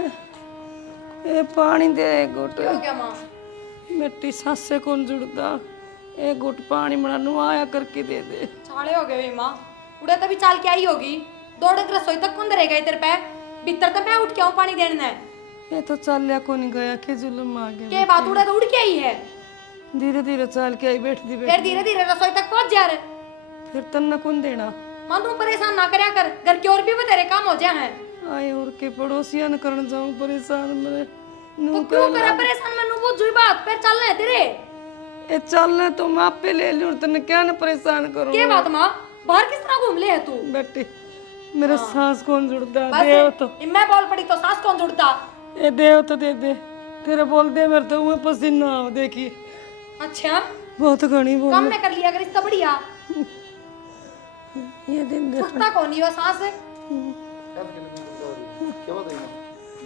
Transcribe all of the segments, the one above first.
ए पानी दे गुट। क्या हो गया माँ? मिट्टी सांसे कौन जुड़ता। ए गुट पानी बना नुआया करके दे दे। चाले हो गए माँ, उड़े तभी चाल के आई होगी। दौड़ के रसोई तक कौन रहेगा तेरे पे? भीतर तक मैं उठ के आऊँ पानी देने है। ये तो चालिया को नहीं गया के जुलम आ गया। के बात उड़े तो उड़ के आई है। धीरे धीरे चाल के आई बैठ दी फिर धीरे धीरे रसोई तक पहुंच जा रहे। फिर तन्ना कौन देना। माँ तू परेशान ना करया कर, घर के और भी बतेरे काम हो जाए हैं। आए और के पड़ोसिया न करन जाऊं परेशान मेरे तो क्यों करे परेशान? मैं नु बुझ बात फिर चलना है तेरे। ए चलना तो मैं पे ले लूं तने क्या न परेशान करूं। के बात माँ, बाहर किस तरह घूम ले है तू? बेटी मेरा सांस कौन जुड़ता। बस देव तो मैं बोल पड़ी तो सांस कौन जुड़ता? ए देव तो दे दे। तेरे बोल दे मेरे तो मुंह पसीना आओ देखिए। अच्छा बहुत घनी बोल। कम में कर लिया अगर इसका बढ़िया। ये दिन दे छुट्टा कौन ही वो सांस?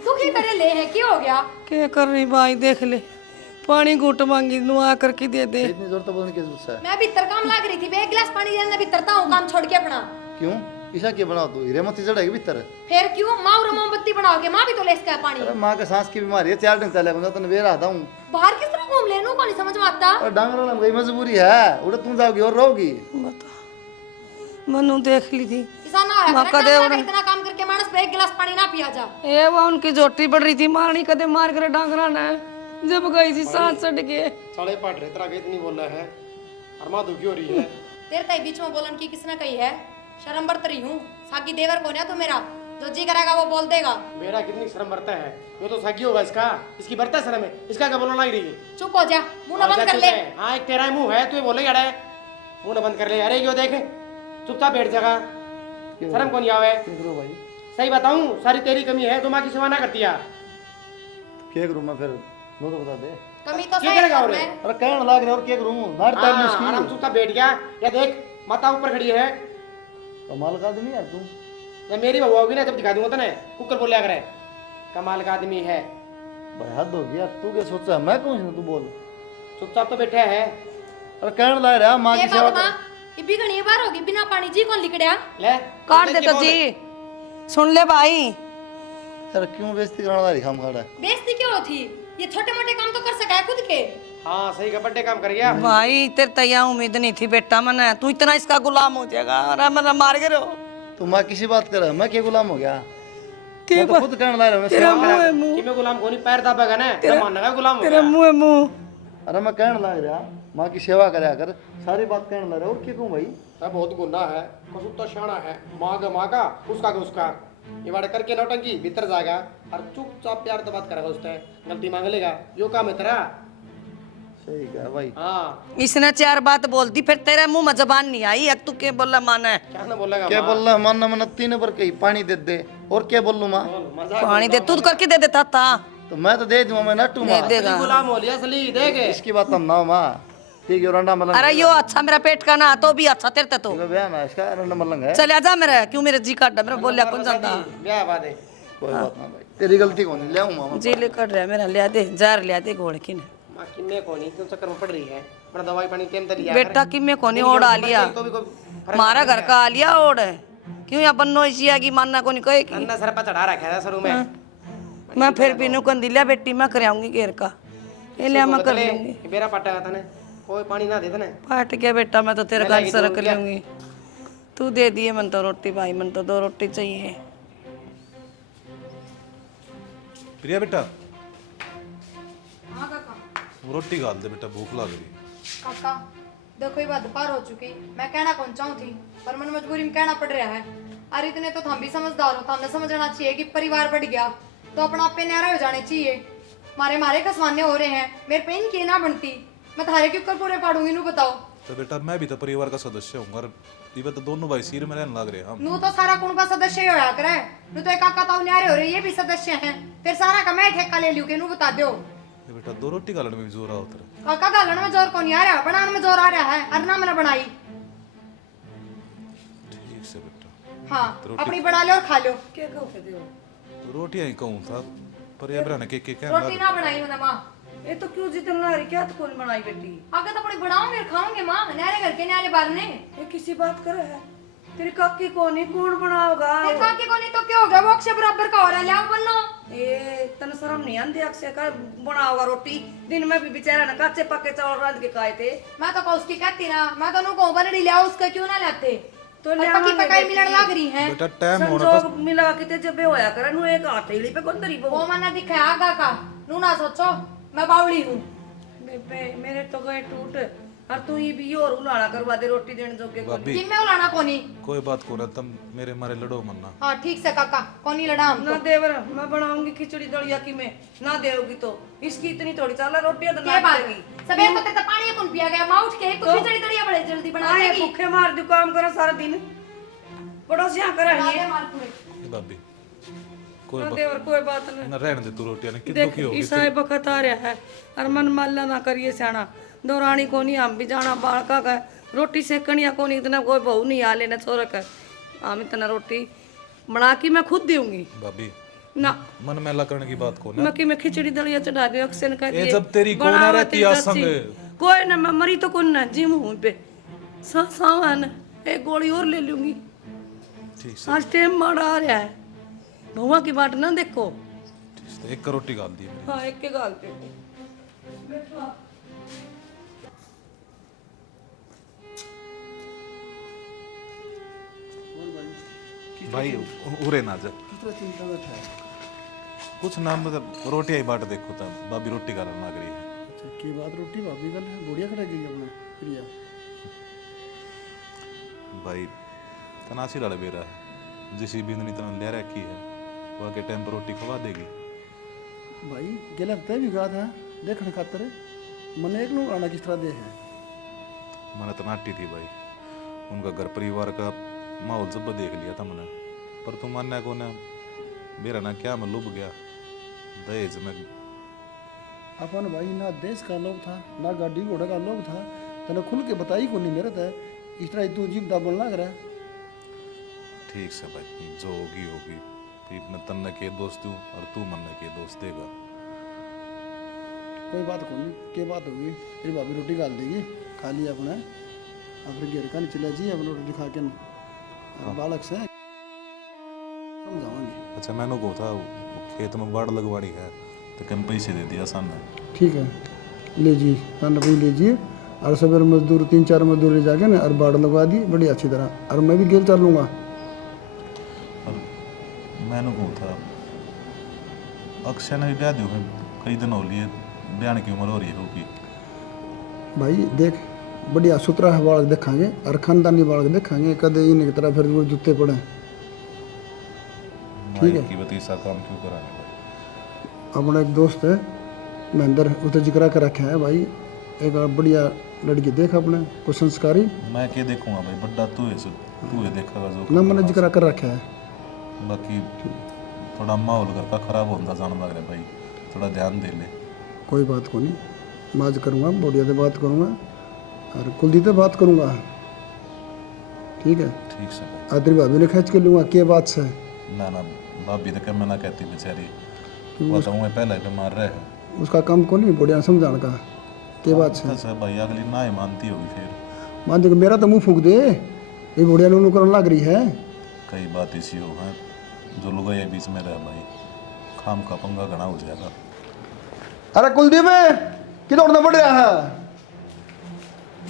दुखी करे ले है क्या हो गया? क्या कर रही भाई देख ले। पानी घूट मांगी नुआ करके दे दे। इतनी जोर तो बोलने की जरूरत है। मैं भीतर काम लाग रही थी, मैं एक गिलास पानी देने भीतर था हूं काम छोड़ के अपना। क्यों ईशा के बनाओ तू हीरे मोती चढ़ेगी भीतर। फिर क्यों माँ और मोमबत्ती बनाओगे? माँ भी तो ले इसका पानी। अरे माँ के सांस की बीमारी है 4 दिन चले बंदा तने वेर आता हूं। बाहर किस तरह घूम लेनू को नहीं समझ में आता। और डांगरों में गई मजबूरी है उड़े तुम जाओगी और रहोगी। बता मनु देख ली थी। ऐसा ना होया करे इतना काम करके मानस पे एक गिलास पानी ना पिया जा। ए वो उनकी जोटी बढ़ रही थी मारनी कदे मार कर डांगरा ने जब गई थी सांस चढ़ के। साले पाट रहे तरह के इतनी बोल रहा है और माँ दुखी हो रही है। तेरे ताई बीच में बोलन की किसने कही है? शर्म बरत रही हूँ। साकी देवर कौन है तो मेरा जो जी करेगा वो बोल देगा। मेरा कितनी शर्म बरता है, वो तो सागी होगा इसका, इसकी बरता शर्म है, इसका क्या बोलना लग रही है। चुप हो जा, मुंह न बंद कर ले। हाँ एक तेरा मुंह है, तू बोले अड़े मुंह न बंद कर ले। अरे क्यों देख चुपचाप बैठ जाएगा, शर्म कौन आवे भाई सही बताऊं सारी तेरी कमी है, तो माँ की सेवा ना करती है। क्या करूं मैं फिर वो तो बता दे। कमी तो क्या सही करेगा है और? अरे कहने लग रहे और क्या करूं मार टाइम में इसकी। आराम चुपचाप बैठ गया या देख माता ऊपर खड़ी है। कमाल का आदमी है तू। जब मेरी बहू होगी ना जब दिखा दूंगा तो कुकर बोलिया करे कमाल का आदमी है। भाई हद हो गया तू क्या सोचा मैं कौन तू बोल। चुपचाप तो बैठा है। अरे कहने लग रहा माँ की सेवा कर। ये भी घणी बार होगी बिना पानी जी कौन लिकड़या? ले काट दे तो जी सुन ले भाई। अरे क्यों बेइज्जती कराना रही हम खड़ा। बेइज्जती क्यों थी? ये छोटे मोटे काम तो कर सका है खुद के। हाँ सही का बड्डे काम कर गया भाई तेरे तैया उम्मीद नहीं थी बेटा मने तू इतना इसका गुलाम हो जाएगा। अरे मेरा मार के रहो तू माँ किसी बात कर मैं क्या गुलाम हो गया। मैं तो खुद कहने लग रहा तेरा हूँ मुंह है मुंह। कि मैं गुलाम को नहीं पैर दाबेगा ना तो मानना का गुलाम हो तेरा गया। मुंह है मुंह। अरे मैं कहने लग रहा माँ की सेवा करया कर सारी बात कहने लग रहा और क्या कहूँ भाई। है बहुत गुंडा है, मसूद तो शाना है, माँ का उसका का उसका ये वाड़े करके नौटंकी भीतर जाएगा और चुपचाप प्यार तो बात करेगा उससे गलती मांग लेगा यो काम है तेरा। सही कहा भाई। हाँ इसने 4 बात बोल दी फिर तेरे मुंह में जबान नहीं आई। अब तू क्या बोला माने क्या ना बोलेगा क्या बोल रहा मानना मना 3 पर कही पानी दे दे और क्या बोल लूँ माँ। पानी दे तू करके दे देता था। तो मैं तो दे दूँ मैं नटू माँ। देगा गुलाम हो लिया असली देख इसकी बात हम ना माँ ठीक है रंडा मलंग। अरे यो अच्छा मेरा पेट का ना तो भी अच्छा तेरे तो ब्याह ना इसका रंडा मलंग है। चल आजा मेरे क्यों मेरे जी काट मेरा बोलिया कौन जाता। ब्याह बात है कोई बात ना भाई तेरी गलती कौन ले आऊँ मामा। जी ले कट रहा मेरा लिया दे जार लिया दे घोड़ की ने माँ किन्ने को नहीं क्यों चक्कर में पड़ रही है अपना दवाई पानी टेम तक लिया बेटा कि मैं कोनी ओढ़ आ लिया तो भी कोई मारा घर का आ लिया ओढ़ क्यों यहाँ बन्नो इसी आगी मानना को नहीं कहे कि अन्ना सर पर चढ़ा रखा है शुरू में। मैं फिर भी नु कंदी लिया बेटी मैं कर आऊंगी घेर का ये लिया मैं कर लूंगी। मेरा पाटा था ने कोई पानी ना दे देने फाट गया बेटा मैं तो तेरे घर सर कर लूंगी। तू दे दिए मन तो रोटी भाई मन तो 2 रोटी चाहिए। प्रिया बेटा हाँ काका। वो रोटी खा दे बेटा भूख लग रही। काका देखो ये बात पार हो चुकी, मैं कहना कौन चाहूँ थी पर मन मजबूरी में कहना पड़ रहा है। अरे इतने तो हम भी समझदार हो, हमें समझना चाहिए कि परिवार बढ़ गया तो अपना आपे न्यारे हो जाने चाहिए। मारे खसवाने हो रहे हैं मेरे पे इनकी ना बनती, मैं थारे के ऊपर पूरे पाड़ूंगी। नू बताओ तो बेटा मैं भी तो परिवार का सदस्य हूँ और ये तो दोनों भाई सिर में रहने लग रहे हैं हम। नू तो सारा कुण का सदस्य ही होया करे। नू तो एक काका ताऊ न्यारे हो रहे ये भी सदस्य हैं, फिर सारा का मैं ठेका ले लूं के नू बता दो। ये बेटा 2 रोटी खाने में भी जोर आता है। काका गालन में जोर कौन आ रहा, बनाने में जोर आ रहा है। अरना मैंने बनाई। ठीक से बेटा हाँ अपनी बना लो और खा लो। क्या कहो तो रोटियां ही कहूँ था पर ये बना के रोटी ना बनाई मैंने माँ। ये तो क्यों जितना रही क्या तो कौन बनाई बेटी आगे तो अपनी बनाऊंगे और खाऊंगे माँ, न्यारे घर के न्यारे बार ने। ये किसी बात करे है तेरी काकी को नहीं कौन बनाओगा। काकी को नहीं तो क्या हो गया, वो अक्षय बराबर का हो रहा है। ले आओ बनो। ये तन शर्म नहीं आंदी अक्सर का बनाओगा रोटी दिन में भी बेचारा ना कच्चे पक्के चावल रांध के खाए थे। मैं तो उसकी कहती ना, मैं तो उनको बनड़ी ले आओ, उसका क्यों ना लाते। तो और पकी पकाई मिलने लग रही है। बेटा टाइम होने संजोग मिला के जब होया करे नु एक हथेली पे गोंदरी वो वो मना दिखा आगा का नू ना सोचो मैं बावली हूँ। बेबे मेरे तो गए टूट और तू ये भी और उलाना करवा दे रोटी देने जोगे को। भाभी जिन में उलाना कोनी। कोई बात को ना, तुम मेरे मारे लड़ो मन्ना। हाँ ठीक से काका, कोनी लड़ा हम ना देवर मैं बनाऊंगी खिचड़ी दलिया की मैं ना देओगी तो इसकी इतनी थोड़ी चाला रोटी तो ना के बात देगी। सबे तो ते पानी कौन पिया गया, मां उठ के तो खिचड़ी दलिया बड़े जल्दी बना आए देगी। भूखे मार दो काम करो सारा दिन पड़ोसियां करे बना ये दे मार पूरे। भाभी कोई ना बात देवर कोई बात नहीं। ना, रहने दे तू रोटियां ने कितनी देख की होगी। ईसाई बखत आ रहा है और मन माला ना करिए सियाना दौरानी को नहीं हम भी जाना बालका का रोटी सेकनिया को नहीं इतना कोई बहू नहीं आ लेना छोरा का हम इतना रोटी बना के मैं खुद दूंगी भाभी ना मन मेला करने की बात को ना। मक्की में खिचड़ी दलिया चढ़ा दे अक्सर कह ये दिए जब तेरी को ना बनावा रहती तेरी आ चाची। संग। कोई ना मैं मरी तो कौन ना जिम हूं पे सावन एक गोली और ले लूंगी। ठीक से आज टाइम माड़ा आ रहा है भुआ की बाट ना देखो। ठीक से एक रोटी गाल दी मैंने। हाँ एक के गाल पे बैठो आप। भाई उरे ना जा कितना चिंता में था। कुछ ना, मतलब रोटी आई बाट देखो तब भाभी रोटी गालन लग रही है। अच्छा की बात रोटी भाभी गल है बढ़िया खड़ा गई अपने प्रिया। भाई तनासी लड़ बेरा है जिस बिंदनी तना ले रखी है वह के टाइम पर रोटी खवा देगी। भाई गेला तय भी गा था देखने खातर मन एक लोग आना किस तरह दे है। मैंने तनाटी थी भाई, उनका घर परिवार का माहौल जब देख लिया था मैंने, पर तुम मानने को ना मेरा ना क्या मैं लुभ गया दहेज में। अपन भाई ना देश का लोग था ना गाड़ी घोड़ा का लोग था, तने खुल के बताई को नहीं मेरे तो इस तरह तू जीव दाबल लग रहा है। ठीक से भाई जो होगी होगी, फिर मैं तन्ने के दोस्त हूँ और तू मन्ने के दोस्त देगा। कोई बात को नहीं के बात होगी, तेरी भाभी रोटी डाल देगी खा लिया अपने अपने घेर का नहीं चला जी अपने रोटी खा के बालक से समझाओगे। अच्छा मैंने को था वो खेत में बाढ़ लगवानी है तो कम पैसे दे दिया सामने। ठीक है लीजिए खाना भी लीजिए और सवेरे मजदूर 3-4 मजदूर ले जाके ना और बाढ़ लगवा दी बड़ी अच्छी तरह और मैं भी गेल चल लूँगा। और मैंने को था अक्षय ने भी ब्याह दी कई दिन हो लिए, ब्याह की उम्र हो रही होगी। भाई देख बढ़िया सुथरा बालक देखांगे और खानदानी बालक देखांगे कदे इन्हें की तरह फिर वो जूते पड़े। ठीक है की बतीसा काम क्यों कराने भाई। अपना एक दोस्त है महेंद्र उसे जिक्र कर रखा है भाई एक बढ़िया लड़की देख अपने कुछ संस्कारी। मैं क्या देखूंगा भाई बड्डा तू है देखेगा जो ना मैंने जिक्र कर रखा है। बाकी थोड़ा माहौल घर का खराब होता जान लग रहा है भाई, थोड़ा ध्यान दे ले। कोई बात को नहीं माज करूँगा बढ़िया से बात करूँगा और कुलदीप से बात करूँगा। ठीक है ठीक से भाई। आदरी भाभी ने खींच के लूँगा के बात से। ना ना भाभी तो क्या मना कहती बेचारी, बताऊँ पहले बीमार रहे उसका काम को नहीं बढ़िया समझाने का के बात से। अच्छा भाई अगली ना ही मानती होगी फिर। मान देगा मेरा तो मुंह फूक दे ये बढ़िया नूनू करने लग रही है। कई बात इसी हो है जो लोग ये बीच में रह भाई खाम का पंगा घना हो जाएगा। अरे कुलदीप कि दौड़ना पड़ रहा है।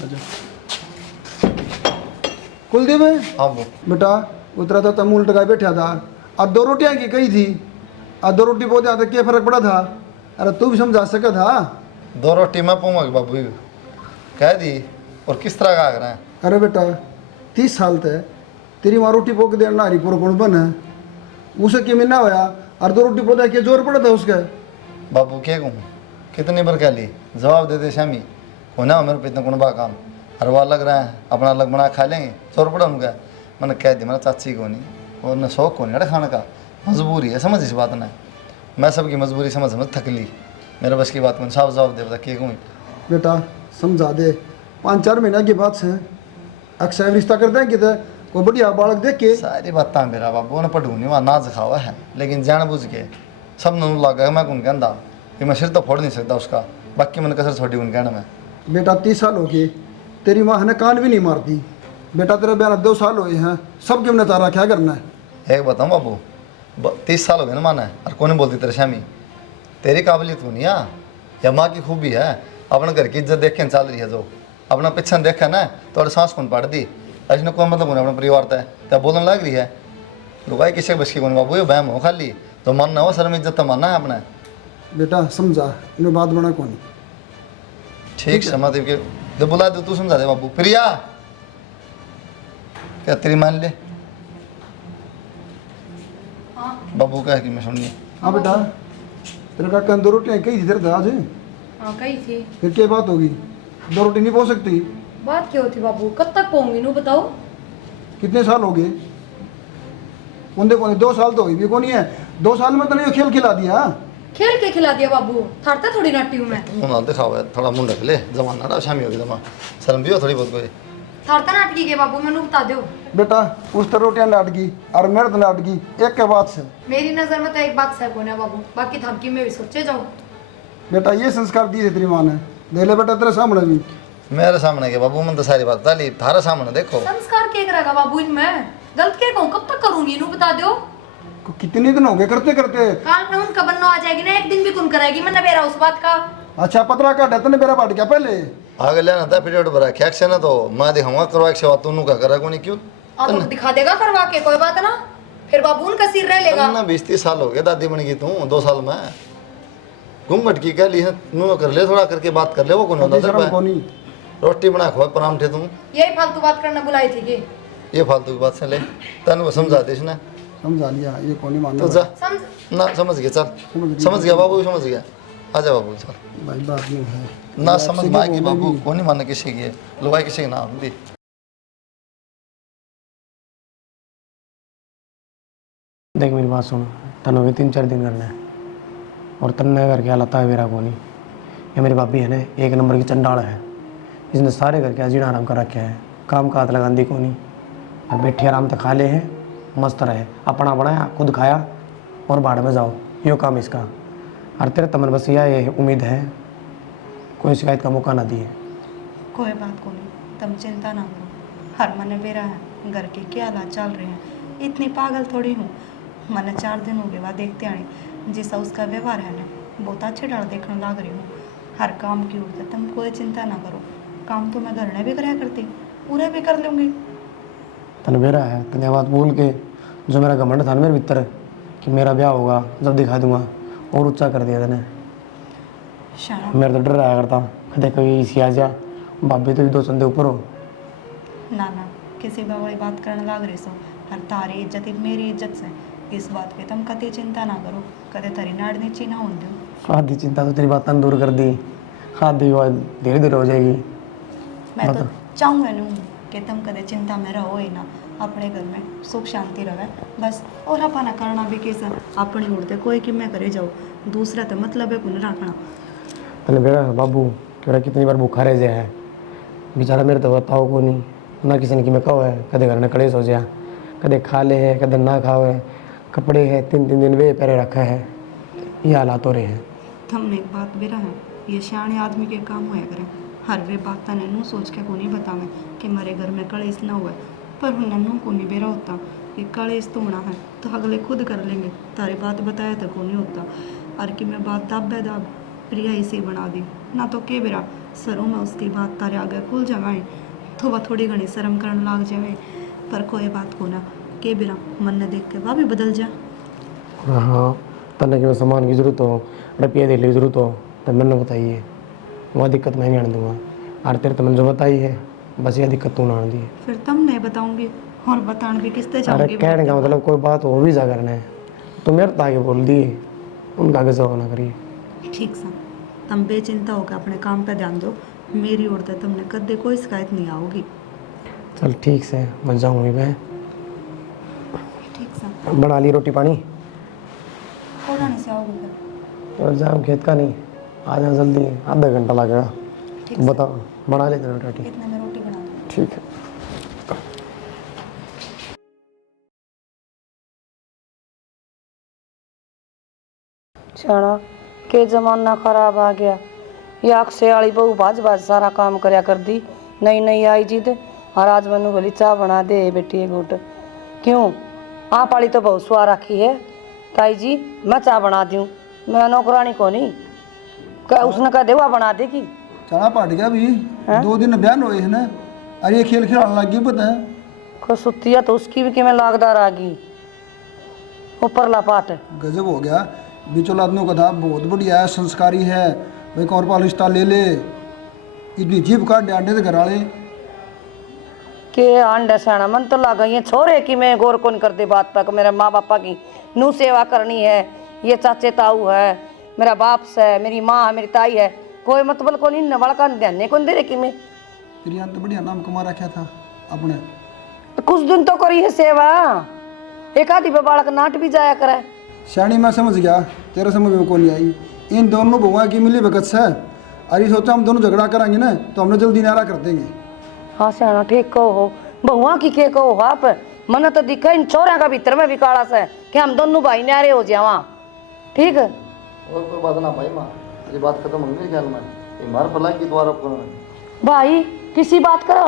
अच्छा कुलदीप हाँ वो बेटा उतरा था तम उल्ट का बैठा था और 2 रोटियां की कही थी और 2 रोटी बहुत ज्यादा क्या फर्क पड़ा था। अरे तू भी समझा सका था। 2 रोटी मैं पाऊंगा बाबू कह दी और किस तरह का रहा है। अरे बेटा 30 साल तक तेरी माँ रोटी पोक देना हरी पूरा कौन बन है उसे कि मिलना होया और 2 रोटी पोदा के जोर पड़ा था उसका। बाबू क्या कहूँ कितनी बार कह ली जवाब दे दे शामी होना मेरे पे इतना कौन बा काम हर बार लग रहा है अपना अलग बना खा लेंगे जोर पड़ा उनका। मैंने कह दी मेरा चाची को नहीं और न शौक को नहीं अरे खाने का मजबूरी है समझ इस बात ने मैं सबकी मजबूरी समझ समझ थक ली मेरे बस की बात में साफ जवाब दे बता क्या कहूँ। बेटा समझा दे 5-4 महीने की बात से अक्सर रिश्ता कर देंगे तो कोई बढ़िया बालक देख के। सारी बात मेरा बाबू ने पढ़ू नहीं वहाँ नाच खावा है लेकिन जान बुझ के सब नू लगा मैं कौन कहता कि मैं सिर तो फोड़ नहीं सकता उसका बाकी मैंने कसर छोड़ी उन कहना में। बेटा 30 साल हो गए तेरी माँ ने कान भी नहीं मारती। बेटा तेरे बयान 2 साल हुए हैं सब के हमने तारा क्या करना है। एक बताऊँ बाबू 30 साल हो गए ना माना है और कौन नहीं बोलती तेरे शामी तेरी काबिलियत हो नहीं या माँ की खूबी है अपने घर की इज्जत देख के चल रही है जो अपना पीछे देखा ना तो सांस कौन पाड़ दी ऐसे कोई मतलब नहीं अपना परिवार तय क्या बोलने लग रही है लुगाई किसी बस की कौन बाबू ये बहम हो खाली तो मानना हो शर्म इज्जत तो मानना है अपना बेटा समझा इन्हें बात बना कौन ठीक है मतलब के जब बुला दो तू समझा दे बाबू प्रिया क्या तेरी मान ले हाँ बाबू कह कि मैं सुनिए हाँ बेटा तेरे काका ने 2 रोटियाँ कही थी तेरे से आज हाँ कही थी। फिर क्या बात होगी 2 रोटी नहीं पहुँच सकती बात क्या होती बाबू, कब तक पहुंगी नू बताओ। कितने साल हो गए उन्दे को 2 साल तो हुई भी कौन है 2 साल में तने खेल खिला दिया खेल के खिला दिया बाबू, थारता थोड़ी नाटी हूँ मैं। मुँह नाल दिखाओ है थोड़ा मुंह ढक ले जमाना ना शामी होगी जमा शर्म भी हो थोड़ी बहुत कोई थारता नाटकी के बाबू मैनू बता दो। बेटा उस तरह रोटियाँ लाट गई और मेरे तो लाट गई एक के बाद से मेरी नजर में तो एक बात सह कोने बाबू, बाकी थमकी में भी सोचे जाओ। बेटा ये संस्कार दिए थे तेरी माँ ने देख ले बेटा तेरे सामने भी मेरे सामने के बाबू मन तो सारी बात ताली थारे सामने देखो संस्कार के करेगा बाबू इनमें, गलत क्या कहूँ, कब तक करूंगी नू बता दो। कितने दिन हो गए करते करते काल में उनका बनना आ जाएगी ना, एक दिन भी कौन करेगी, मैं नबेरा उस बात का। अच्छा पतरा काटा तने मेरा बांट गया पहले आगे लेना था पीरियड भरा ख्याक से ना तो मैं दिखाऊंगा करवा के सेवा तू का करा कोनी क्यों अब दिखा देगा करवा के, कोई बात ना, फिर बाबू उनका सिर रह लेगा। ना 20-30 साल हो गए दादी बन गई तू 2 साल में घूंघट की कह ली है नू कर ले थोड़ा करके बात कर ले वो कौन होता शर्म कोनी रोटी बना खो परांठे तू यही फालतू बात करना बुलाई थी कि ये फालतू की बात से ले तन वो समझा देश ना समझा लिया ये कोनी तो मानना जा समझ। ना समझ गया चल समझ गया बाबू समझ गया आजा बाबू चल भाई बात नहीं है ना समझ में आएगी बाबू कौन नहीं मानने किसी की है लुगाई किसी की ना होती देख मेरी बात सुन, तन हो गए 3-4 दिन करना है और तन्ने करके हालत है मेरा कोनी। ये मेरी भाभी है ना एक नंबर की चंडाल है, इसने सारे घर के जीना आराम कर रखे है, काम का हाथ लगांदी कोनी। अब बैठे आराम से खा ले हैं मस्त रहे, अपना बनाया खुद खाया और बाढ़ में जाओ, यो काम इसका। और तेरे तमन बस ये उम्मीद है कोई शिकायत का मौका ना दिए। कोई बात को नहीं, तुम चिंता ना करो, हर मन बेरा है, घर के क्या हालात चल रहे हैं, इतनी पागल थोड़ी हूँ। मैंने 4 दिन हो गए वह देखते आने जिसका उसका व्यवहार है ना बहुत अच्छे डाल देखने लग रही हूँ। हर काम की ओर तुम कोई चिंता ना करो, काम तो मैं घर में भी कराया करती, पूरे भी कर लूँगी। तन बेरा है तने बात बोल के जो मेरा घमंड था ना मेरे भीतर कि मेरा ब्याह होगा जब दिखा दूंगा और ऊंचा कर दिया तने। शाना मेरा तो डर रहा करता कदे कभी इसी आ जा भाभी तो भी 2 चंदे ऊपर हो। ना ना किसी बाबा बात करने लग रही सो, हर तारी इज्जत मेरी इज्जत से, इस बात पे तुम कभी चिंता ना करो, कदे तारी नाड़ नीची ना होने दो। आधी चिंता तो तेरी बातें दूर कर दी, आधी बात धीरे धीरे हो जाएगी। मैं तो चाहूँगा नहीं कि तुम कदे चिंता में रहो ही ना, अपने घर में सुख शांति रहे बस। और अपना करना भी कैसा अपनी उड़ते कोई कि मैं करे जाओ, दूसरा तो मतलब है कुन रखना। तने बेरा बाबू मेरा कितनी बार भूखा रह जाए है बेचारा, मेरे तो बताओ को नहीं ना किसी ने कि मैं कहो है, कदे घर में कड़े सो जा, कदे खा ले है कदे ना खाओ है, कपड़े है 3-3 दिन वे पैरे रखा है, ये हालात हो रहे हैं। तुमने एक बात बेरा है, ये सियाने आदमी के काम होया करें, हर वे बात तने नू सोच के को नहीं बतावे कि मेरे घर में कलेश ना हुआ, पर नन्नू को नहीं बेरा होता कि कलेश तो होना है तो अगले खुद कर लेंगे, तारी बात बताया तो को नहीं होता। और कि मैं बात दाबे दाब प्रिया इसे बना दी ना तो के बेरा सरों में उसकी बात तारे आगे खुल जाए तो वह थोड़ी घनी शर्म करने लग जाए, पर कोई बात को ना के बेरा मन ने देख के वह भी बदल जा। हाँ तने कि सामान की ज़रूरत हो, रुपये देने की ज़रूरत हो तो मैंने बताइए, वह दिक्कत मैं नहीं आने दूँगा। और तेरे तो मैंने जो बताई है बस यह दिक्कत तू ना आने दी। फिर तुम नहीं बताऊंगी और बताने भी किससे अरे चाहूंगी। कहने का मतलब कोई बात हो भी जा करना है तो मेरे तो आगे बोल दिए, उनका आगे जवाब ना करिए। ठीक सा तुम बेचिंता होकर अपने काम पे ध्यान दो, मेरी ओर से तुमने कदे कोई शिकायत नहीं आओगी। चल ठीक से मैं जाऊँगी मैं, ठीक सा बना ली रोटी पानी थोड़ा नहीं से आओगे फिर। और जाऊँ खेत का नहीं आ जाओ जल्दी, आधा घंटा लगेगा। ठीक बताओ बना लेते हैं रोटी। इतने में रोटी बना दो। ठीक है। छाना के जमाना खराब आ गया, याक से आली बहू भाज भाज सारा काम करया कर दी, नई नई आई जिद और आज मनु बोली चाह बना दे बेटी एक घूट। क्यों आप आली तो बहुत सुआ रखी है, ताई जी मैं चाय बना दूँ, मैं नौकरानी को नहीं उसने कह देवा बना देगी। चना पट गया भी 2 दिन बयान हुए है ना, अरे ये खेल खिलाने लग गई पता है। को सुतिया तो उसकी भी कि मैं लागदार आ गई ऊपर लापाट। गजब हो गया। बिचौल आदमियों का था बहुत बढ़िया है, संस्कारी है भाई, कौर पालिस्ता ले ले, इतनी जीप काट डांडे थे घर वाले के अंडा साना मन तो लगा ये छोरे कि मैं गौर कौन कर दे बात तक। मेरे माँ बापा की नू सेवा करनी है, ये चाचे ताऊ है, मेरा बाप है, मेरी माँ है, मेरी ताई है, कोई मतलब को नहीं नवल का ध्यान कौन दे रही कि मैं। तेरी तो बढ़िया नाम कमा रखा था अपने। तो कुछ दिन तो करी है सेवा, एक आधी पे बालक नाट भी जाया करे। श्याणी मैं समझ गया, तेरे समझ में कौन नहीं आई। इन दोनों बहुआ की मिली भगत से, अरे सोचा हम दोनों झगड़ा करेंगे ना तो हमने जल्दी नारा कर देंगे। हाँ सियाना ठीक कहो हो, बहुआ की के कहो आप, मन तो दिखा इन छोरा का भीतर में भी काला से कि हम दोनों भाई नारे हो जावा। ठीक है और कोई बात ना भाई माँ, ये बात खत्म हो गई ख्याल में, ये मार पला की द्वारा भाई किसी बात करो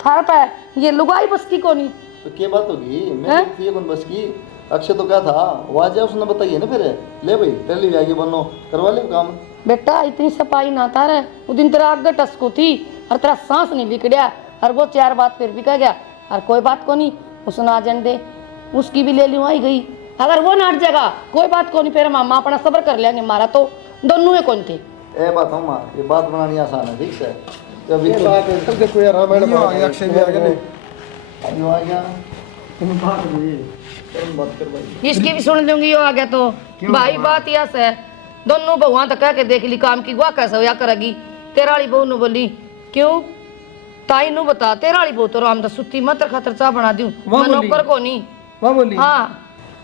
थार पे ये लुगाई बस की कोनी। तो क्या बात होगी, मैं ये कौन बस की। अक्षय तो क्या था वो आज उसने बताइए ना, फिर ले भाई पहले भी आगे बनो करवा ले काम। बेटा इतनी सफाई ना था रे, वो दिन तेरा आगे टसको थी और तेरा सांस नहीं बिगड़िया और वो 4 बात फिर भी कह गया और कोई बात को नहीं उसने आ जाने दे, उसकी भी ले लूँ आई गई। अगर वो नाट जाएगा कोई बात को नहीं, फिर मामा अपना सब्र कर लेंगे, मारा तो दोनों में कौन थे। ए बात हम माँ, ये बात बनानी आसान है, ठीक से जब ये बात है सबके कोई रामायण ये आ गया, अक्षय भी आ गया नहीं। यो आ गया तुम बात हुई बात कर भाई, इसकी भी सुन लूंगी यो आ गया तो। भाई बात यस है, दोनों बहुआ तो कह के देख ली काम की गुआ कैसे होया करेगी। तेरा वाली बहू ने बोली क्यों ताई नु बता, तेरा वाली बहू तो राम दा सुती मत खातर चाह बना दूं, मैं नौकर को नहीं। वाह बोली हाँ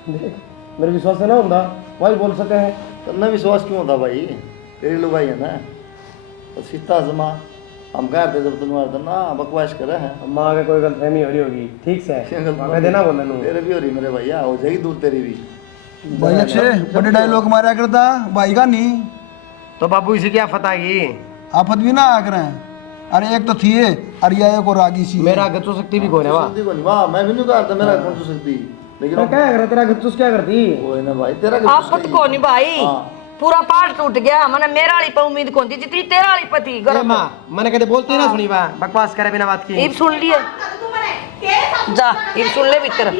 मेरे विश्वास है ना होता वही बोल सके हैं। तन्ना विश्वास क्यों होता भाई, तेरी लोग भाई है ना, तो सीता जमा हम कहते जब तुम ना बकवास करे हैं। माँ के कोई गलतफहमी हो रही होगी, ठीक से मैं देना बोला नू तेरे भी हो रही मेरे भैया, हो जाएगी दूर तेरी भी। भाई अक्षय बड़े डायलॉग मारा करता भाई का नहीं, तो बाबू इसे क्या फता की आफत भी ना आ करें। अरे एक तो थी ये अरिया एक और रागी सी। मेरा गच्चू शक्ति भी कौन है वाह, सुनती को नहीं वाह, मैं भी नहीं करता मेरा कौन सी सकती, लेकिन मैं क्या कर तेरा गच्चूस क्या करती। वो है ना भाई तेरा आफत को नहीं भाई, पूरा पाठ टूट गया। मैंने मेरा वाली पे उम्मीद कौन थी जितनी तेरा वाली पति गरम। माँ मैंने कहते बोलती ना सुनी बा, बकवास करे बिना बात की। इब सुन लिए जा, इब सुन ले भीतर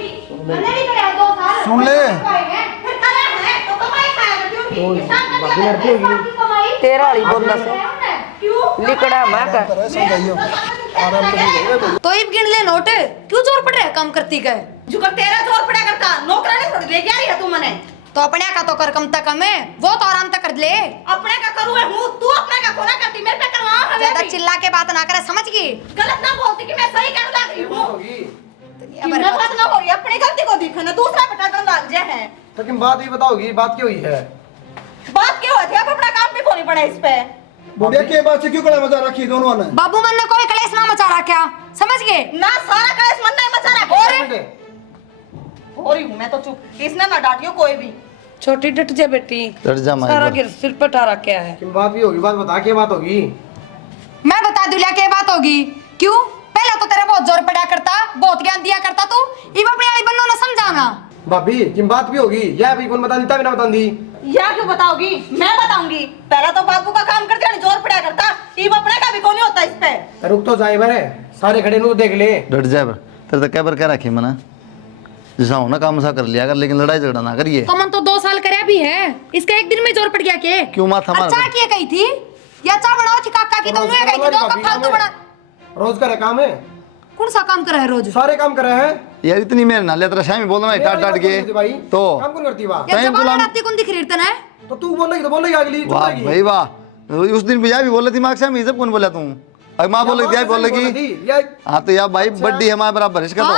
सुन ले। तेरा वाली बोलना से लिकड़ा मैं का समझाइयो आराम से। तो इब गिन ले नोट, क्यों जोर पड़ रहा है काम करती का। जुकर तेरा जोर पड़ा करता नौकरानी थोड़ी ले जा रही है तू मने। तो अपने का तो कर कम तक है, वो तो आराम तक कर ले। अपने का करूँ हूँ, तू अपने का कोना करती, मेरे पे करवा हमें ज्यादा भी। चिल्ला के बात ना करे, समझ गई। गलत ना बोलती कि मैं सही कर रही हूँ। अब मैं बात ना हो रही, अपनी गलती को दिखा ना, दूसरा बेटा डाल जे है। लेकिन बात ही बताओगी, बात क्यों हुई है। बात क्यों होती है, अब अपना काम भी खोनी पड़ा इस पे। बुढ़िया के बात से क्यों कड़ा मजा रखी दोनों ने। बाबू मन ने कोई कलेश ना मचा रहा क्या, समझ गए ना सारा कलेश मन नहीं मचा रहा। हो रही हूँ मैं तो चुप, इसने ना डांटियो कोई भी। छोटी डट जा बेटी, डट जा माँ सारा गिर सिर पर ठा रखा है। लेकिन बात भी होगी, बात बता क्या बात होगी। मैं बता दूं क्या बात होगी। क्यों पहले तो तेरा बहुत जोर पड़ा करता, बहुत ज्ञान दिया करता तू, इब अपनी वाली बन्नो ना समझाना। भाभी किन बात भी होगी, यह भी कौन बता देता बिना बता दी। या क्यों बताओगी, मैं बताऊंगी। पहला तो बाबू का काम करते जोर पड़ा करता, इब अपने का भी कौन नहीं होता इस पे। रुक तो जाए बरे, सारे खड़े नु देख ले। डट जाए बर, तेरे तो क्या बर क्या रखी मना, जैसा हो ना काम सा कर लिया कर, लेकिन लड़ाई झगड़ा ना करिए। तो मन तो 2 साल करया भी है, इसका एक दिन में जोर पड़ गया के। क्यों माथा मार अच्छा किए गई थी या चा बनाओ थी काका की, तो उन्हें गई थी तो कब फालतू बना। रोज का काम है, कौन सा काम कर रहा है रोज। सारे काम कर रहे हैं यार, इतनी मेरे ना ले तेरा शामी बोल रहा है टाट टाट के भाई। तो काम कौन करती वाह, या टाइम जबान गुलाम- लड़ाती कौन दिख रही है। तो तू बोलेगी तो बोलेगी अगली वाह भाई वाह, उस दिन भी भी बोले दिमाग से हम जब कौन बोला तू, अब माँ बोलेगी क्या बोलेगी। हाँ तो यार भाई बड्डी है हमारे बराबर इसका तो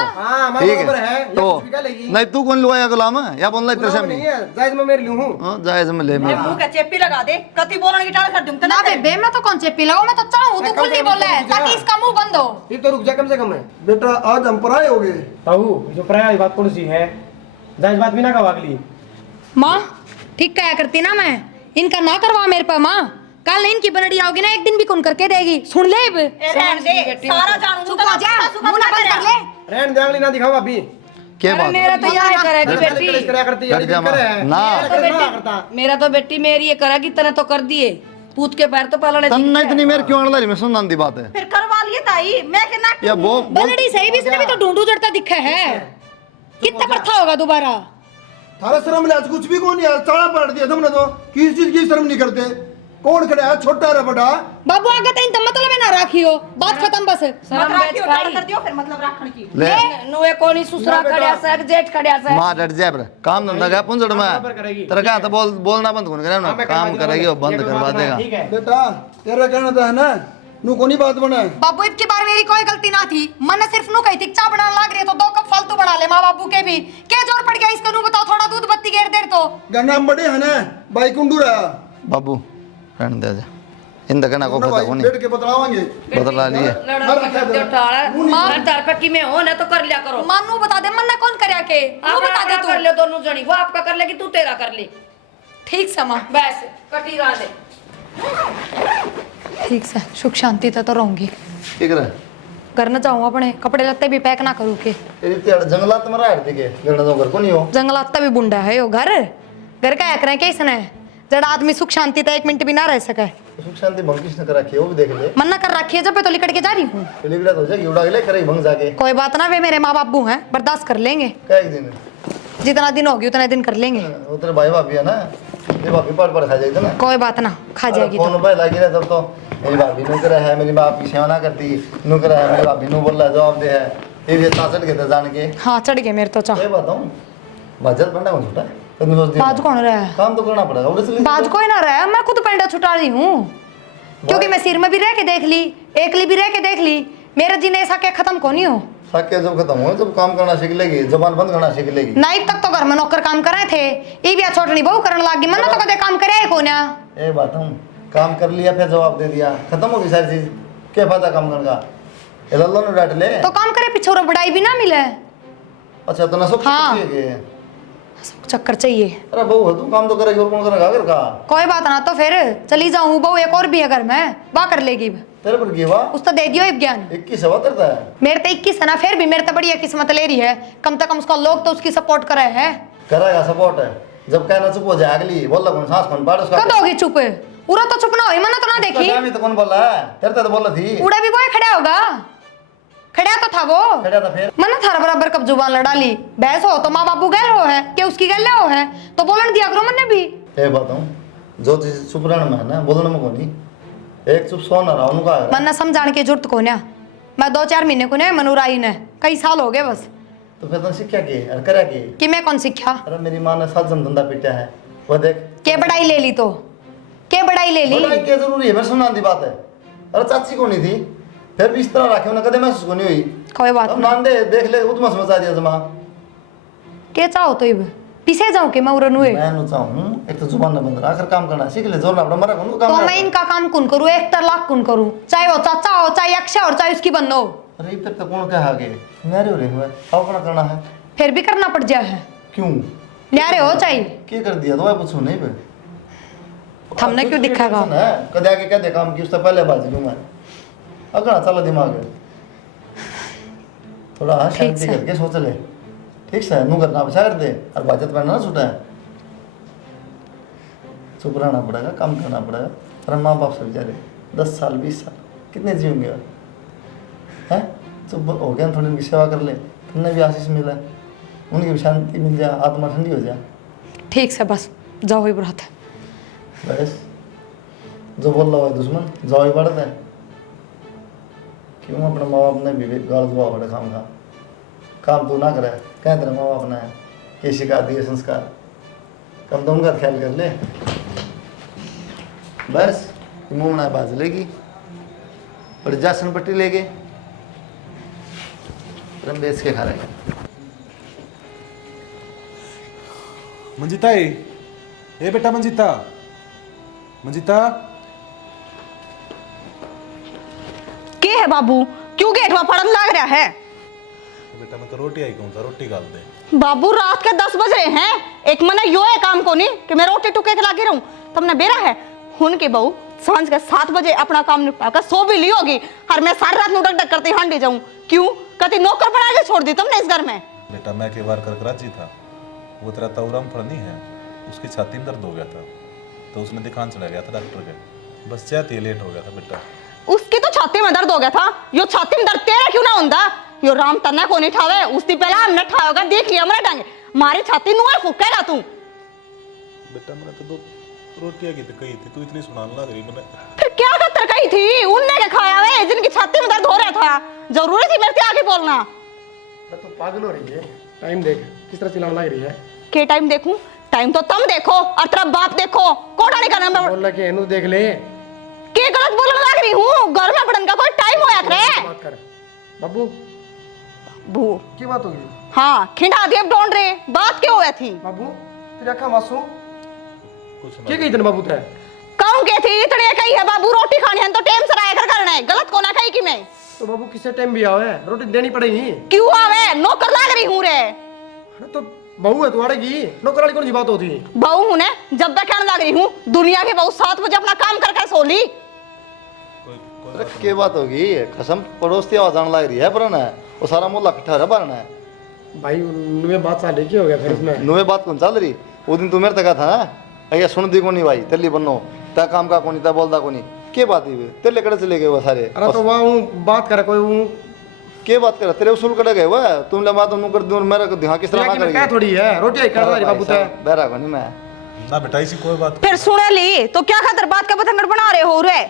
ठीक है। तो नहीं तू कौन लुआया गुलाम या बोल रहा तेरे सामने जायज में मेरी लूं हूं। हाँ जायज में ले मैं मुंह का चेपी लगा दे, कति बोलने की टाल कर दूं ना बे मैं तो कौन चेपी लगाऊं, मैं तो चाहूं तू खुल नहीं बोल रहा है ताकि इसका मुंह बंद हो। ये तो रुक जा कम से कम है। बेटा आज हम पराए हो गए। ताऊ जो प्राय बात कौन सी है, जायज बात भी ना कहा अगली। माँ ठीक क्या करती ना, मैं इनका ना करवा मेरे पे। माँ कल इनकी बनड़ी आओगी ना, एक दिन भी कौन करके देगी, सुन ले। रहन दे, सारा जानू चुप हो जा, मुंह ना बंद कर ले। रहन दे अगली ना दिखाओ अभी। क्या अरे बात मेरा तो यह करेगी बेटी करती कर जा मां ना मेरा तो बेटी मेरी ये करेगी तने तो कर दिए पूत के पैर तो पलड़े तन्ना इतनी मेरे क्यों अड़ला मैं सुनना दी बात है फिर करवा लिए ताई मैं के नाक या वो बलड़ी सही भी इसने भी तो ढूंढू जड़ता दिखा है कितना बर्था होगा दोबारा थारा शर्म लाज कुछ भी कौन यार चाड़ा पलट दिया तुमने तो किसी चीज की शर्म नहीं करते कौन खड़ा है छोटा रे बड़ा बाबू आगे तो इन मतलब है ना राखियो बात खत्म बस शर्म बेच खाई कर दियो फिर मतलब राखण की ले नुए कोनी ससुरा खड़या से जेठ खड़या से मां डट जाए bre काम धंधा का पुंजड़ में तेरा क्या तो बोलना बंद कौन करे ना काम करेगी वो बंद करवा देगा बेटा तेरा कहना तो है ना नू कोनी बात बने बाबू इतनी बार मेरी कोई गलती ना थी मन ने सिर्फ नू कही थी चाय बनाने लग रही है तो 2 कप फालतू बना ले माँ बाबू के भी क्या जोर पड़ गया इसको नू बताओ थोड़ा दूध बत्ती गेर देर तो गन्ना बड़े है ना भाई कुंडू रहा बाबू रहने दे जा इन दकना को पता कोनी बैठ के बतलावांगे बदला लिए लड़का कर दे उठाड़ा मां तार पे कि मैं हो ना तो कर लिया करो मानू बता दे मन ने कौन करया के नू आप बता दे कर ले दोनों जनी वो आपका कर लेगी तू तेरा कर ले ठीक से माँ बस कटी रहा दे ठीक से सुख शांति तो रहूंगी ठीक है घर न जाऊँ अपने कपड़े लत्ते भी पैक ना करूँ के तेरी तेड़ जंगलात में रह दिखे गणना तो घर को नहीं हो जंगलात भी बुंडा है यो घर घर का एक रहे के इसने जड़ा आदमी सुख शांति तो 1 मिनट भी ना रह सके सुख शांति भंग किसने कर रखी है वो भी देख ले मन्ना कर रखी है जब तो लिकट के जा रही हूँ लिगड़ा तो जाएगी उड़ा ले करे भंग जाके कोई बात ना वे मेरे माँ बाबू हैं बर्दाश्त कर लेंगे क्या एक दिन जितना दिन होगी उतना दिन कर लेंगे वो तेरे भाई भाभी है ना ये भाभी पर खा जाएगी ना कोई बात ना खा जाएगी फोन पे लगी रहे तब तो मेरी भाभी नौकर है मेरी बाप की सेवा ना करती नौकर है मेरी भाभी नु बोल रहा जवाब दे है ये भी सासट के जान के हाँ चढ़ गए मेरे तो चाह ये बताऊं बाजत बनना कौन छोटा कभी सोच बाज कौन रहा है काम तो करना पड़ेगा और इसलिए बाज कोई ना रहा है मैं खुद पेंडा छुटा रही हूँ क्योंकि मैं सिर में भी रह के देख ली एकली भी रह के देख ली मेरे जीने ऐसा क्या खत्म को नहीं हो साक्य जब खत्म हो जब काम करना सीख लेगी जबान बंद करना सीख लेगी नाइट तक तो घर में नौकर काम कर रहे थे ये भी छोटनी बहू करने लगी मन तो कदे काम करे को ना ये बात हूँ काम कर लिया फिर जवाब दे दिया खत्म हो गई सारी चीज क्या फायदा काम करने का ये लल्लो ने डांट ले तो काम करे पिछोरा बढ़ाई भी ना मिले अच्छा तो ना सब हाँ। चाहिए चक्कर चाहिए अरे बहू तू काम तो करेगी और कौन करेगा घर का कोई बात ना तो फिर चली जाऊं बहू एक और भी है घर में वाह कर लेगी तेरे पर की वाह उस तो दे दियो ज्ञान 21 हवा करता है मेरे तो 21 है ना फिर भी मेरे तो बढ़िया किस्मत ले रही है कम से कम उसका लोग तो उसकी सपोर्ट करे है करेगा सपोर्ट है जब कहना चुप हो जाए अगली बोल कौन सांस कौन पाड़ उसका कद होगी चुप पूरा तो चुप ना हो मना तो ना देखी मैं तो कौन बोला है तेरे तो बोला थी उड़ा भी वो खड़ा होगा खड़ा तो था वो खड़ा था फिर मना थारा बराबर कब जुबान लड़ा ली बहस हो तो माँ बापू गैर हो है कि उसकी गैल हो है तो बोलन दिया करो मन ने भी ये बताऊं जो चीज चुप रहने में है ना बोलने में कोनी एक चुप सोना रहा उनका है मन ने समझाने की जरूरत को ना मैं 2-4 महीने को ने मनोराई ने कई साल हो गए बस तो फिर तो सीखा के अरे करा के कि मैं कौन सीखा अरे मेरी माँ ने 7 जन धंधा पीटा है वो देख के बड़ाई ले ली तो के बड़ाई ले ली बोला क्या जरूरी है मेरे सुनना दी बात है अरे चाची को नहीं थी फिर भी इस तरह रखे उन्हें कदे महसूस को नहीं हुई कोई बात अब नहीं मान दे देख ले उतना समझा दिया जमा के चाहो तो इब पीछे जाऊं के मैं उरन हुए मैं नु चाहूं एक तो जुबान न बंद रहा आखिर काम करना सीख ले जोर ना अपना मरा कौन काम तो करा। मैं इनका काम कौन करूं 1 लाख कौन करूं चाहे वो चाचा हो चाहे अक्षय और चाहे उसकी बंदो अरे फिर तो कौन कहा आगे न्यारे हो रहे हुए अब अपना करना है फिर भी करना पड़ जाए है क्यों न्यारे हो चाहे क्या कर दिया तो मैं पूछूं नहीं बे हमने क्यों दिखागा कदे आगे क्या दे काम की उससे पहले बाजी लूं मैं अगला चला दिमाग थोड़ा शांति करके सोच ले ठीक से नू करना बचा कर दे और बाजत पहनना ना छूटा है चुप रहना पड़ेगा काम करना पड़ेगा और माँ बाप से बेचारे 10 साल 20 साल कितने जीवेंगे हैं चुप हो गया थोड़ी उनकी सेवा कर ले तुमने भी आशीष मिला उनकी भी शांति मिल जाए आत्मा ठंडी हो जाए ठीक से बस जाओ ही बात है बस जो बोल रहा है दुश्मन जाओ ही बढ़ता है क्यों अपने माँ बाप ने भी गाल दुआ बड़े काम तू ना करे कह तेरे माँ बाप ने के शिकार दिए संस्कार कम तो उनका ख्याल कर ले बस मुँह बनाए बाज लेगी और जासन पट्टी लेके रम बेच के खा रहे मंजिता ए बेटा मंजिता मंजिता के है बाबू क्यों गेटवा पड़न लग रहा है बेटा मैं तो रोटी आई कौन सा रोटी गाल दे बाबू रात के 10 बज रहे हैं एक मना यो है काम को नहीं कि मैं रोटी टुके के लागे रहूं तुमने बेरा है हुन के बहू सांझ के 7 बजे अपना काम निपटा कर सो भी ली होगी और मैं सारी रात नुडक डक करती हांडी जाऊं क्यों कभी नौकर बना के छोड़ दी तुमने इस घर में बेटा मैं के बार कर कराची था, वो तेरा तवरम फड़ नहीं है, उसकी छाती में दर्द हो गया था तो उसने दिखाने चला गया था डॉक्टर के, बस चाहते लेट हो गया था बेटा। उसकी तो छाती में दर्द हो गया था, यो छाती में दर्द तेरा क्यों ना होंदा? यो राम तना को नहीं ठावे, उसकी पहला हमने ठावेगा, देख लिया हमने टांगे मारी छाती नुआ फुकेगा तू। बेटा मैंने तो दो रोटियां की कही थी, तू इतनी सुनाने लग रही मैंने। फिर क्या कतर कही थी? उनने क्या खाया वे जिनकी छाती में दर्द हो रहा था? जरूरी थी मेरे से आगे बोलना? तो पागल हो रही है, टाइम देख किस तरह चिल्लाने लग रही है। के टाइम देखूं? टाइम तो तुम देखो और तेरा बाप देखो, कोठा नहीं करना मैं बोल के एनु देख ले। के गलत बोलने लग रही हूँ? घर में पढ़ने का कोई टाइम होया करे? बात कर बाबू, बू की बात होगी? हाँ खिंडा दिए ढूंढ रहे, बात क्यों हुई थी? बाबू तेरी आंखें मासूम कुछ क्या कही तने बाबू ते? कहूं के थी इतने कही है बाबू रोटी खानी है तो टाइम से आया कर करना है, गलत को ना कही कि मैं। तो बाबू किसे टाइम भी आवे, रोटी देनी पड़ेगी। क्यों आवे? नौकर लग रही हूँ रे। तो बहू है तुम्हारेगी, नौकर वाली कौन सी बात होती है? बहू हूँ ने, जब मैं कहने लग रही हूँ दुनिया की बहू 7 बजे अपना काम कर कर सो ली। अरे क्या बात होगी, कसम पड़ोस की आवाज आने लग रही है पर ना वो सारा मोहल्ला इकट्ठा रहा बारना है भाई। उनमें बात साले की हो गया फिर इसमें। नुए बात कौन चल रही? वो दिन तू मेरे तक था ना, अయ్యా सुन दी कोनी भाई तेली बनो ता काम का कोनी ता बोलदा कोनी, के बात ही तेले कड़े चले गए वो सारे। अरे तो वहाँ बात करे कोई के बात करे तेरे उसूल कड़े गए वो तुम ले बात उन्होंने कर दूं मेरा ध्यान किस तरह ना करेगी? क्या थोड़ी है रोटी आई कर रही बाबू ते बेरा कोनी मैं ना बेटा ऐसी कोई बात। फिर सुने ली तो क्या खातर बात का पतंगड़ बना रहे हो रे?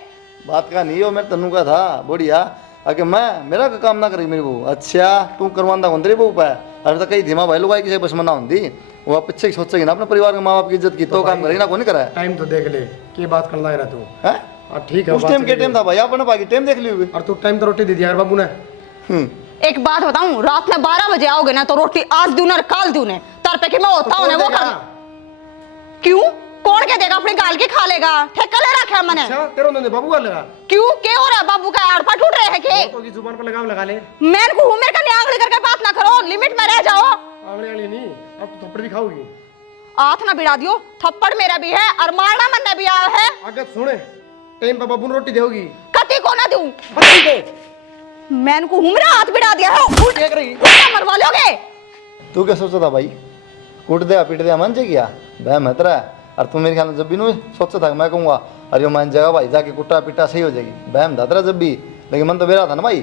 बात का नहीं हो मेरे तन्नू का था बढ़िया आगे मैं मेरा का काम ना करेगी मेरी बहू। अच्छा तू करवांदा कौन तेरी बहू पे? अरे तो कई धीमा भाई लोग आई किसी बस मना होंगी वो पीछे सोचेगी ना अपने परिवार के माँ बाप की इज्जत की तो काम करेगी ना कौन करा है? टाइम तो देख ले की बात करना है तू हैं? ठीक है उस टाइम के टाइम था भाई अपने बाकी टाइम देख लियो। और तू टाइम तो रोटी दे दिया यार बाबू ने। एक बात बताऊं, रात में 12 बजे आओगे ना तो रोटी आज दूं ना काल दूं ने तर पे कि मैं होता हूं वो कर। क्यों? कौन के देगा? अपनी गाल की खा लेगा, ठेका ले रखा है मैंने। अच्छा तेरे उन्होंने बाबू का लगा क्यों? क्या हो रहा है? बाबू का आड़पा टूट रहे है के? तो की जुबान पर लगाम लगा ले। मैं को हूं मेरे का न्यांगली करके बात ना करो, लिमिट में रह जाओ। आंगली वाली नहीं, अब तो थप्पड़ भी खाओगी। हाथ ना बिड़ा दियो, थप्पड़ मेरा भी है और मारना मन भी आया है। आगे सुने टाइम पर बाबू ने रोटी देगी कति को ना दूं मैं को हूं मेरा हाथ बिड़ा दिया है, उल्ट देख रही उल्टा मरवा लोगे। तू क्या सोचता था भाई? कूट दिया पीट दिया मन जे गया वह महतरा है। और तू मेरे ख्याल में जब भी नहीं सोचता था मैं कहूँगा अरे मान जाएगा भाई जाके कुट्टा पिट्टा सही हो जाएगी बहम दादरा जब भी, लेकिन मन तो मेरा था ना भाई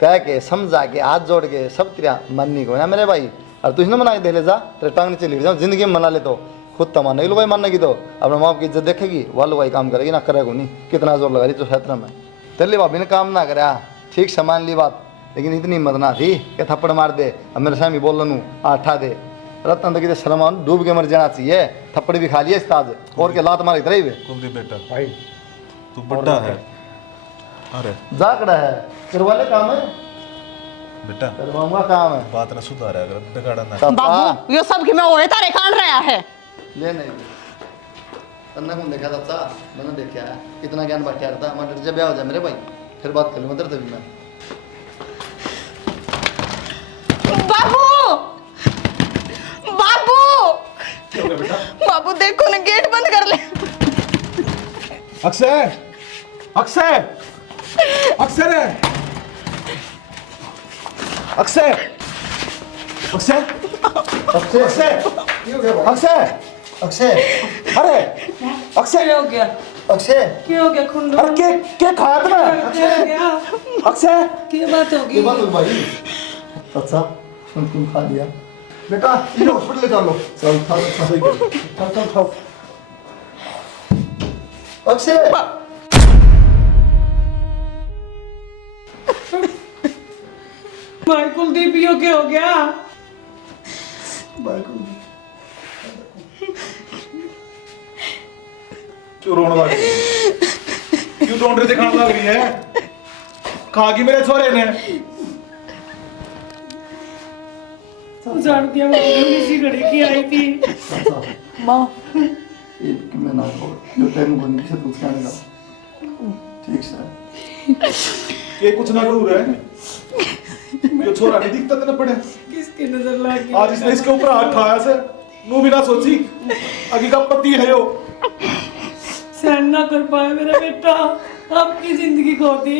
कह के समझा के हाथ जोड़ के सब तेरा मन नहीं को ना मेरे भाई। और तू इसने मना के दे ले जा तेरे टांग नीचे लिख जाओ जिंदगी में मना ले तो खुद तो मान लो भाई मानने की तो अपने माँ बाप की इज्जत देखेगी वालो भाई काम करेगी ना करेगा नहीं कितना जोर लगा रही तो क्षेत्र में तेरे भाभी ने काम ना करा ठीक सामान ली बात लेकिन इतनी हिम्मत ना थी कि थप्पड़ मार दे अब मेरे सामने बोल लूँ आठा दे रतन तो कितने शर्मा डूब के मर जाना चाहिए थप्पड़ भी खा लिया इस ताज और के लात मारी तरह कुलदीप बेटा भाई तू बड्डा है। अरे जाकड़ा है करवा ले काम है बेटा करवाऊंगा काम है बात ना सुधार है अगर बिगाड़ा ना। बाबू यो सब कि मैं ओए तारे कांड रहा है। ले नहीं तन्ना कौन देखा था मैंने देखा है इतना ज्ञान बांटा था मैं डर जब ब्याह हो जाए मेरे भाई फिर बात कर लूँगा तभी मैं। बाबू बाबू बाबू देखो ना गेट बंद कर ले। अक्षय अक्षय अक्षय अक्षय अक्षय अक्षय अक्षय अक्षय अरे अक्षय क्या हो गया? अक्षय क्या हो गया खुंडो? अरे के खाया था क्या हो गया? अक्षय क्या बात होगी? ये बात हो भाई अच्छा सुन तुम खा लिया बेटा ये हॉस्पिटल ले चलो चल चल चल चल अक्षय भाई कुलदीप यो क्या हो गया? क्यों रोने लग रही है? क्यों ढूंढ रहे दिखाने लग रही है? खा गई मेरे छोरे ने। जान दिया वो इसी घड़ी की आई थी माँ। एक मैं ना हो जो टाइम बन से पूछ के आएगा ठीक सर ये कुछ ना करूँ रहे ये छोरा नहीं दिखता तेरे पड़े किसकी नजर लगी? आज इसने इसके ऊपर हाथ खाया से नू भी ना सोची अगी का पति है यो सहन ना कर पाया मेरा बेटा, आपकी जिंदगी खो दी।